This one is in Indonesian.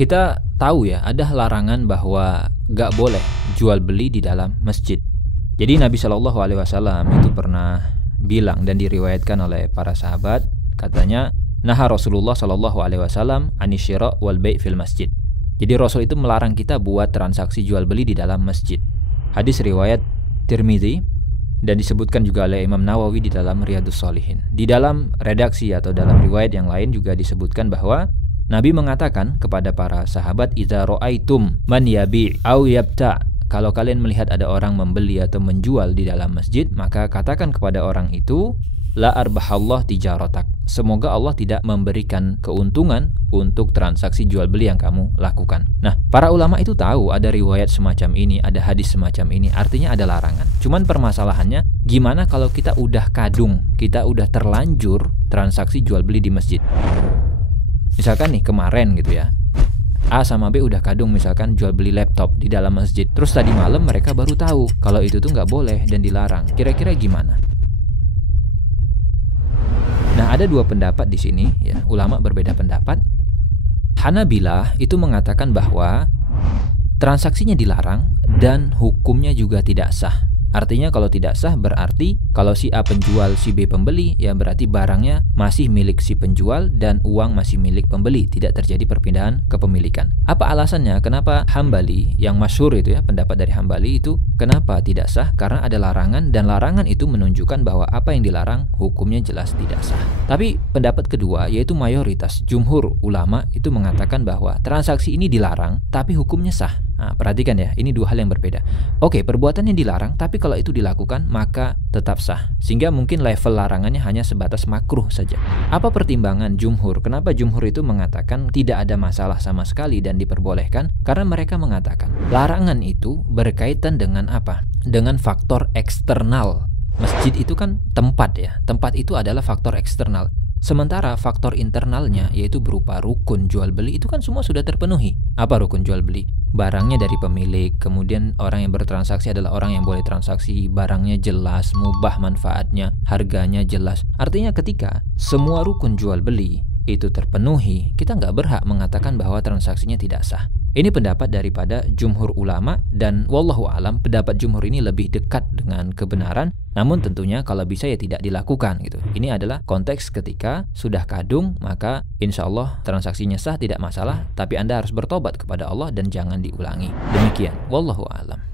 Kita tahu ya, ada larangan bahwa gak boleh jual beli di dalam masjid. Jadi Nabi Shallallahu Alaihi Wasallam itu pernah bilang dan diriwayatkan oleh para sahabat, katanya, naha Rasulullah Shallallahu Alaihi Wasallam anisyira wal bai' fil masjid. Jadi Rasul itu melarang kita buat transaksi jual beli di dalam masjid. Hadis riwayat Tirmidzi dan disebutkan juga oleh Imam Nawawi di dalam Riyadhus Shalihin. Di dalam redaksi atau dalam riwayat yang lain juga disebutkan bahwa Nabi mengatakan kepada para sahabat, idza ra'aitum man yabi' au yabta', kalau kalian melihat ada orang membeli atau menjual di dalam masjid, maka katakan kepada orang itu, la arbahallah tijaratak, semoga Allah tidak memberikan keuntungan untuk transaksi jual beli yang kamu lakukan. Nah, para ulama itu tahu ada riwayat semacam ini, ada hadis semacam ini, artinya ada larangan. Cuman permasalahannya, gimana kalau kita udah kadung, kita udah terlanjur transaksi jual beli di masjid. Misalkan nih kemarin gitu ya, A sama B udah kadung misalkan jual beli laptop di dalam masjid. Terus tadi malam mereka baru tahu kalau itu tuh nggak boleh dan dilarang. Kira-kira gimana? Nah, ada dua pendapat di sini ya, ulama berbeda pendapat. Hanabilah itu mengatakan bahwa transaksinya dilarang dan hukumnya juga tidak sah. Artinya kalau tidak sah berarti kalau si A penjual, si B pembeli, ya berarti barangnya masih milik si penjual dan uang masih milik pembeli, tidak terjadi perpindahan kepemilikan. Apa alasannya? Kenapa Hambali yang masyhur itu ya, pendapat dari Hambali itu kenapa tidak sah? Karena ada larangan dan larangan itu menunjukkan bahwa apa yang dilarang hukumnya jelas tidak sah. Tapi pendapat kedua yaitu mayoritas jumhur ulama itu mengatakan bahwa transaksi ini dilarang tapi hukumnya sah. Nah, perhatikan ya, ini dua hal yang berbeda. Oke, perbuatannya dilarang, tapi kalau itu dilakukan maka tetap sah. Sehingga mungkin level larangannya hanya sebatas makruh saja. Apa pertimbangan jumhur? Kenapa jumhur itu mengatakan tidak ada masalah sama sekali dan diperbolehkan? Karena mereka mengatakan larangan itu berkaitan dengan apa? Dengan faktor eksternal. Masjid itu kan tempat ya. Tempat itu adalah faktor eksternal. Sementara faktor internalnya yaitu berupa rukun jual beli itu kan semua sudah terpenuhi. Apa rukun jual beli? Barangnya dari pemilik, kemudian orang yang bertransaksi adalah orang yang boleh transaksi, barangnya jelas, mubah manfaatnya, harganya jelas. Artinya ketika semua rukun jual beli itu terpenuhi, kita nggak berhak mengatakan bahwa transaksinya tidak sah. Ini pendapat daripada jumhur ulama dan wallahu alam pendapat jumhur ini lebih dekat dengan kebenaran. Namun tentunya kalau bisa ya tidak dilakukan gitu. Ini adalah konteks ketika sudah kadung maka insya Allah transaksinya sah tidak masalah. Tapi Anda harus bertobat kepada Allah dan jangan diulangi. Demikian, wallahu alam.